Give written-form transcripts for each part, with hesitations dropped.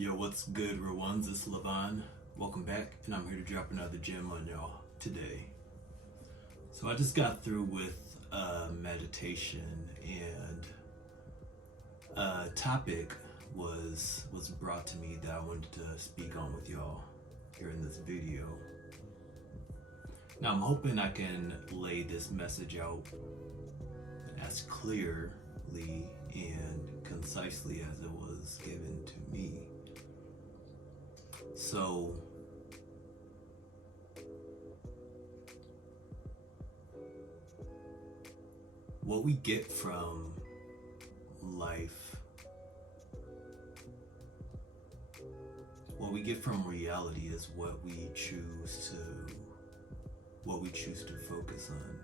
Yo, what's good, real ones? It's Levon. Welcome back, and I'm here to drop another gem on y'all today. So I just got through with meditation, and a topic was brought to me that I wanted to speak on with y'all here in this video. Now I'm hoping I can lay this message out as clearly and concisely as it was given to me. So, what we get from life, what we get from reality is what we choose to focus on.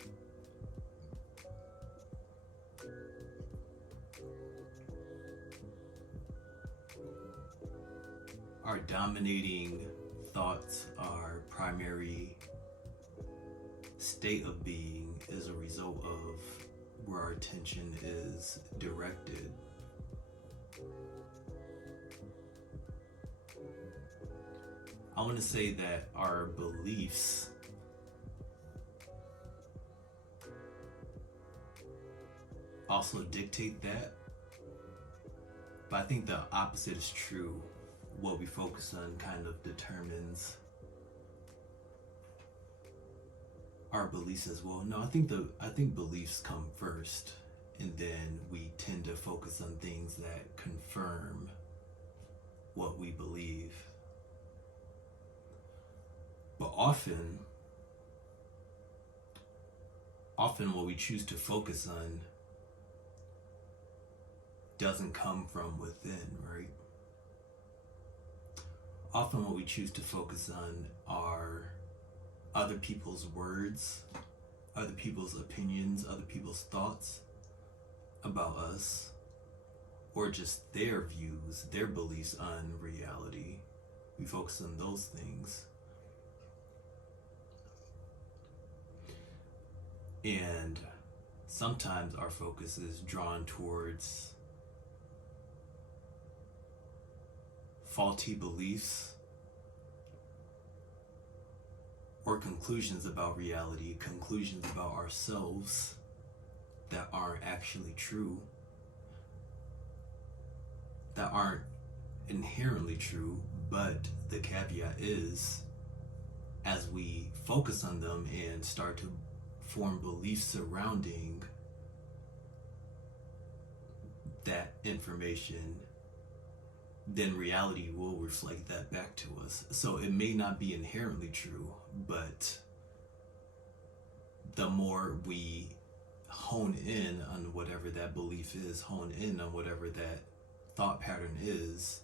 Our dominating thoughts, our primary state of being is a result of where our attention is directed. I want to say that our beliefs also dictate that, but I think the opposite is true. What we focus on kind of determines our beliefs as well. No, I think beliefs come first, and then we tend to focus on things that confirm what we believe. But often what we choose to focus on doesn't come from within, right? Often what we choose to focus on are other people's words, other people's opinions, other people's thoughts about us, or just their views, their beliefs on reality. We focus on those things. And sometimes our focus is drawn towards faulty beliefs or conclusions about reality, conclusions about ourselves that aren't actually true, that aren't inherently true, but the caveat is, as we focus on them and start to form beliefs surrounding that information, then reality will reflect that back to us. So it may not be inherently true, but the more we hone in on whatever that belief is, hone in on whatever that thought pattern is,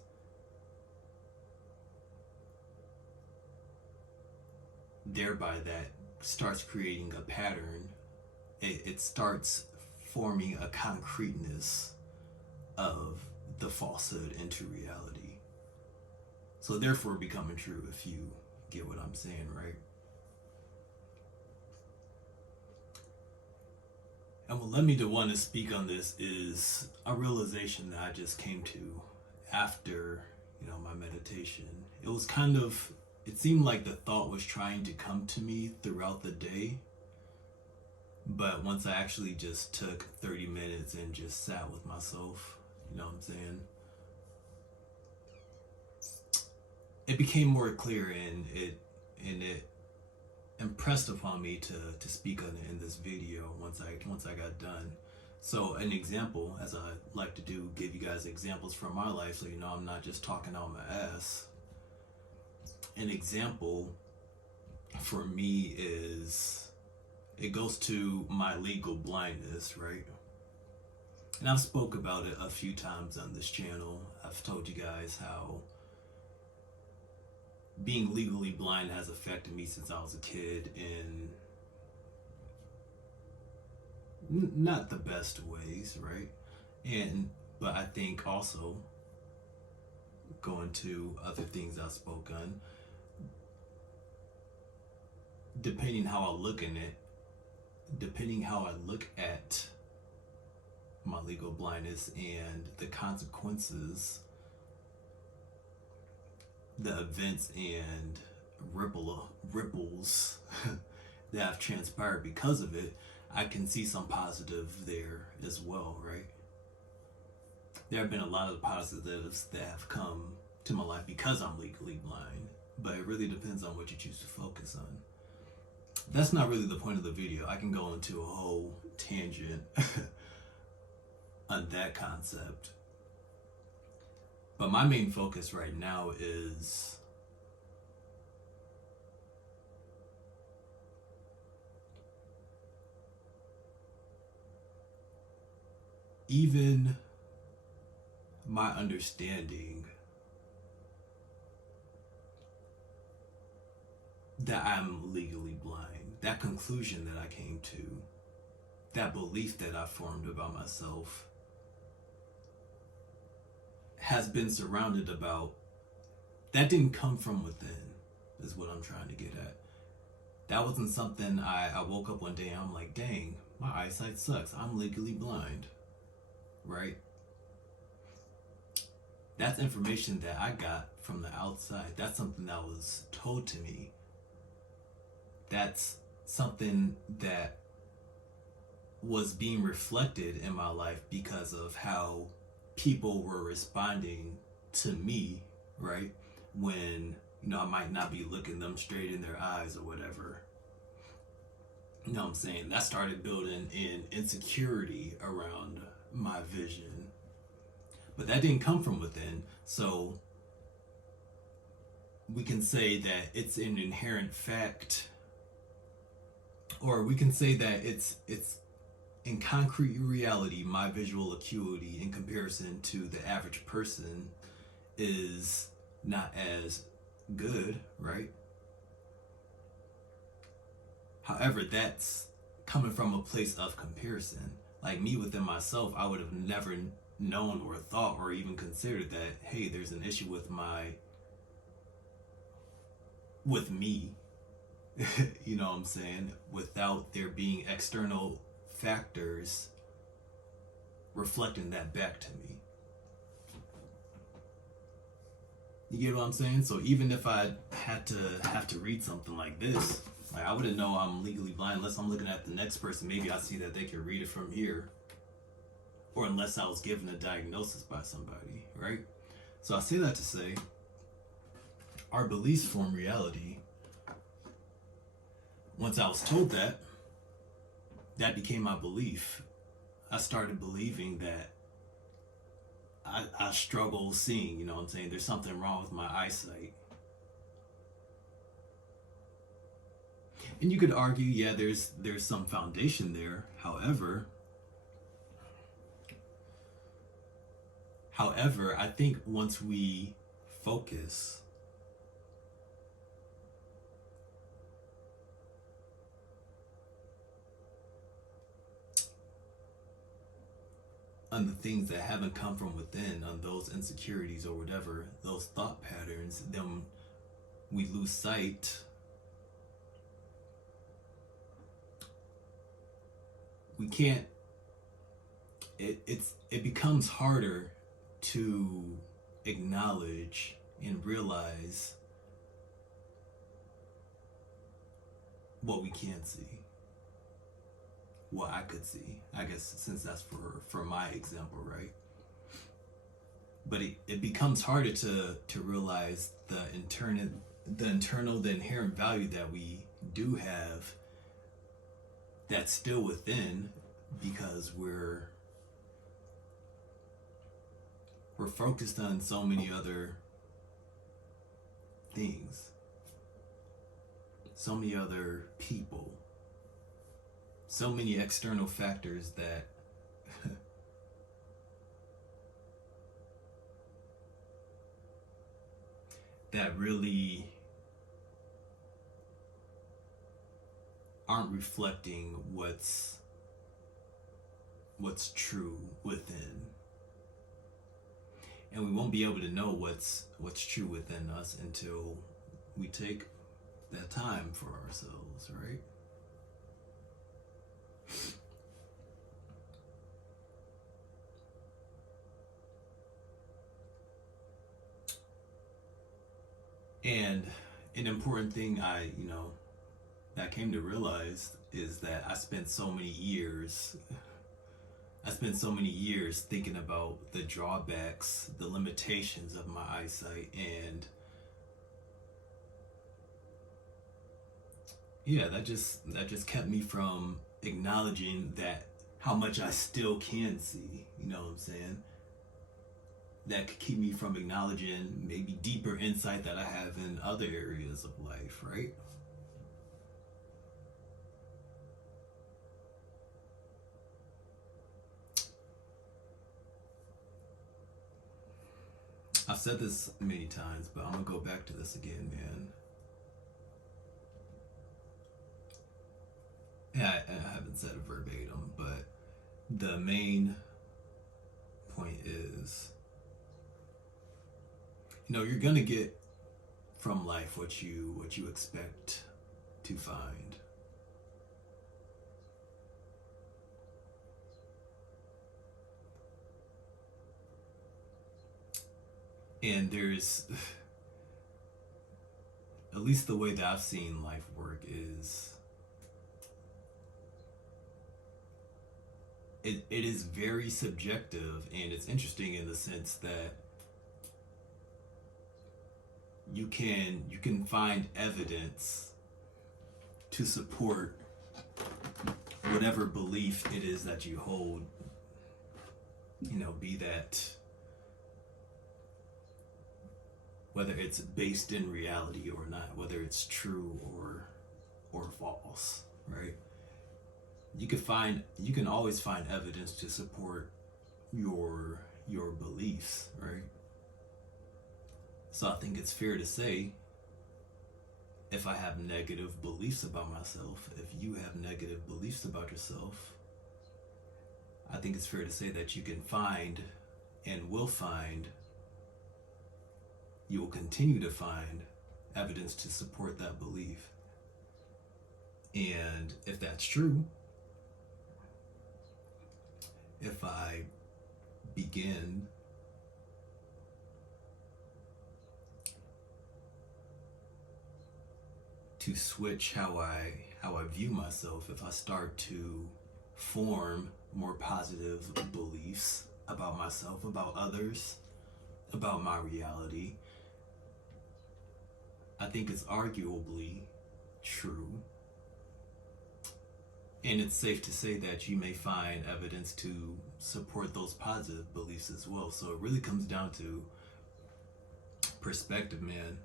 thereby that starts creating a pattern. It starts forming a concreteness of the falsehood into reality. So therefore becoming true, if you get what I'm saying, right? And what led me to want to speak on this is a realization that I just came to after, my meditation. It seemed like the thought was trying to come to me throughout the day. But once I actually just took 30 minutes and just sat with myself, you know what I'm saying? It became more clear, and it impressed upon me to speak on it in this video once I got done. So an example, as I like to do, give you guys examples from my life so I'm not just talking out my ass. An example for me is, it goes to my legal blindness, right? And I've spoke about it a few times on this channel. I've told you guys how being legally blind has affected me since I was a kid in not the best ways, right? But I think also, going to other things I spoke on, depending how I look at my legal blindness and the consequences the events and ripples that have transpired because of it, I can see some positive there as well, right? There have been a lot of positives that have come to my life because I'm legally blind, but it really depends on what you choose to focus on. That's not really the point of the video. I can go into a whole tangent on that concept. But my main focus right now is even my understanding that I'm legally blind, that conclusion that I came to, that belief that I formed about myself has been surrounded about, that didn't come from within, is what I'm trying to get at. That wasn't something I woke up one day and I'm like, dang, my eyesight sucks, I'm legally blind, right? That's information that I got from the outside. That's something that was told to me. That's something that was being reflected in my life because of how people were responding to me, right? When, I might not be looking them straight in their eyes or whatever. You know what I'm saying? That started building in insecurity around my vision. But that didn't come from within, so we can say that it's an inherent fact, or we can say that it's in concrete reality, my visual acuity in comparison to the average person is not as good, right? However, that's coming from a place of comparison. Like me within myself, I would have never known or thought or even considered that, hey, there's an issue with me. You know what I'm saying? Without there being external factors reflecting that back to me. You get what I'm saying? So even if I have to read something like this, like I wouldn't know I'm legally blind unless I'm looking at the next person. Maybe I see that they can read it from here. Or unless I was given a diagnosis by somebody, right? So I say that to say, our beliefs form reality. Once I was told that became my belief. I started believing that I struggle seeing, you know what I'm saying? There's something wrong with my eyesight. And you could argue, yeah, there's some foundation there. However, I think once we focus on the things that haven't come from within, on those insecurities or whatever, those thought patterns, then we lose sight. We can't, it becomes harder to acknowledge and realize what we can't see, what I could see, I guess, since that's for my example, right? But it becomes harder to realize the inherent value that we do have that's still within, because we're focused on so many other things, so many other people, so many external factors that that really aren't reflecting what's true within. And we won't be able to know what's true within us until we take that time for ourselves, right? And an important thing that I came to realize is that I spent so many years thinking about the drawbacks, the limitations of my eyesight, and yeah, that just kept me from acknowledging that how much I still can see. You know what I'm saying? That could keep me from acknowledging maybe deeper insight that I have in other areas of life, right? I've said this many times, but I'm gonna go back to this again, man. Yeah, I haven't said it verbatim, but the main point is, you're gonna get from life what you expect to find. And there's, at least the way that I've seen life work is, it is very subjective, and it's interesting in the sense that you can find evidence to support whatever belief it is that you hold, be that whether it's based in reality or not, whether it's true or false, right? You can always find evidence to support your beliefs, right? So I think it's fair to say, if I have negative beliefs about myself, if you have negative beliefs about yourself, I think it's fair to say that you can find and will find, you will continue to find evidence to support that belief. And if that's true, if I begin to switch how I view myself, if I start to form more positive beliefs about myself, about others, about my reality, I think it's arguably true. And it's safe to say that you may find evidence to support those positive beliefs as well. So it really comes down to perspective, man.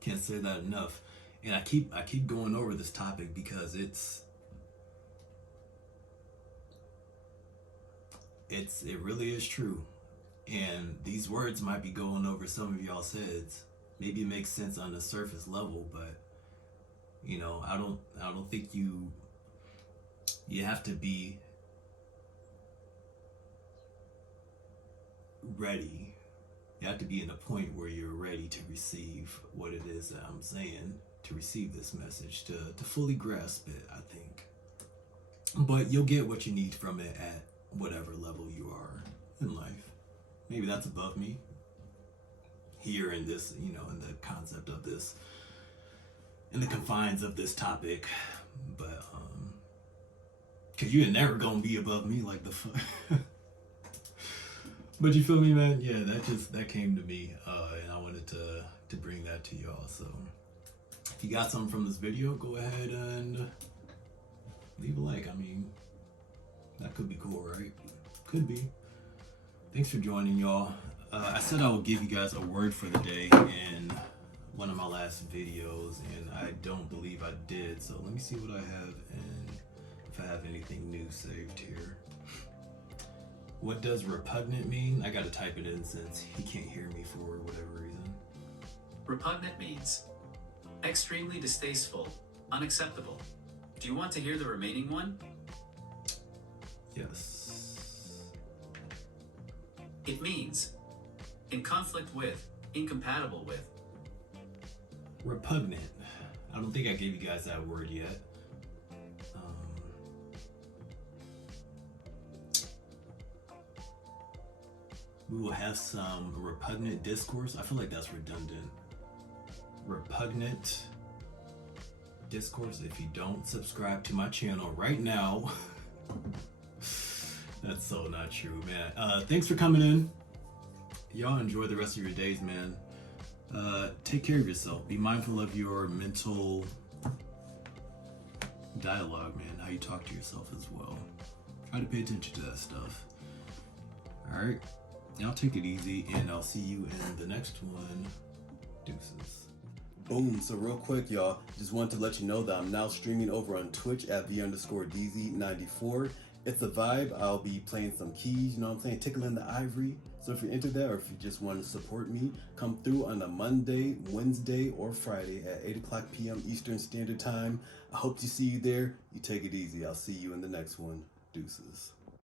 Can't say that enough. And I keep going over this topic because it really is true. And these words might be going over some of y'all's heads. Maybe it makes sense on the surface level, but I don't think you have to be ready. You have to be in a point where you're ready to receive what it is that I'm saying, to receive this message, to fully grasp it, I think. But you'll get what you need from it at whatever level you are in life. Maybe that's above me here in this, in the concept of this, in the confines of this topic. But cause you're never gonna be above me like the fuck. But you feel me, man? Yeah, that came to me, and I wanted to bring that to y'all. So if you got something from this video, go ahead and leave a like. I mean, that could be cool, right? Could be. Thanks for joining, y'all. I said I would give you guys a word for the day in one of my last videos, and I don't believe I did. So let me see what I have and if I have anything new saved here. What does repugnant mean? I gotta type it in since he can't hear me for whatever reason. Repugnant means extremely distasteful, unacceptable. Do you want to hear the remaining one? Yes. It means in conflict with, incompatible with. Repugnant. I don't think I gave you guys that word yet. We will have some repugnant discourse. I feel like that's redundant. repugnant discourse if you don't subscribe to my channel right now. That's so not true, man. Thanks for coming in. Y'all enjoy the rest of your days, man. Take care of yourself. Be mindful of your mental dialogue, man. How you talk to yourself as well. Try to pay attention to that stuff. Alright, y'all take it easy, and I'll see you in the next one. Deuces. Boom, so real quick, y'all, just wanted to let you know that I'm now streaming over on Twitch at V_DZ94. It's a vibe. I'll be playing some keys, you know what I'm saying, tickling the ivory. So if you're into that, or if you just want to support me, come through on a Monday, Wednesday, or Friday at 8 o'clock p.m. Eastern Standard Time. I hope to see you there. You take it easy. I'll see you in the next one. Deuces.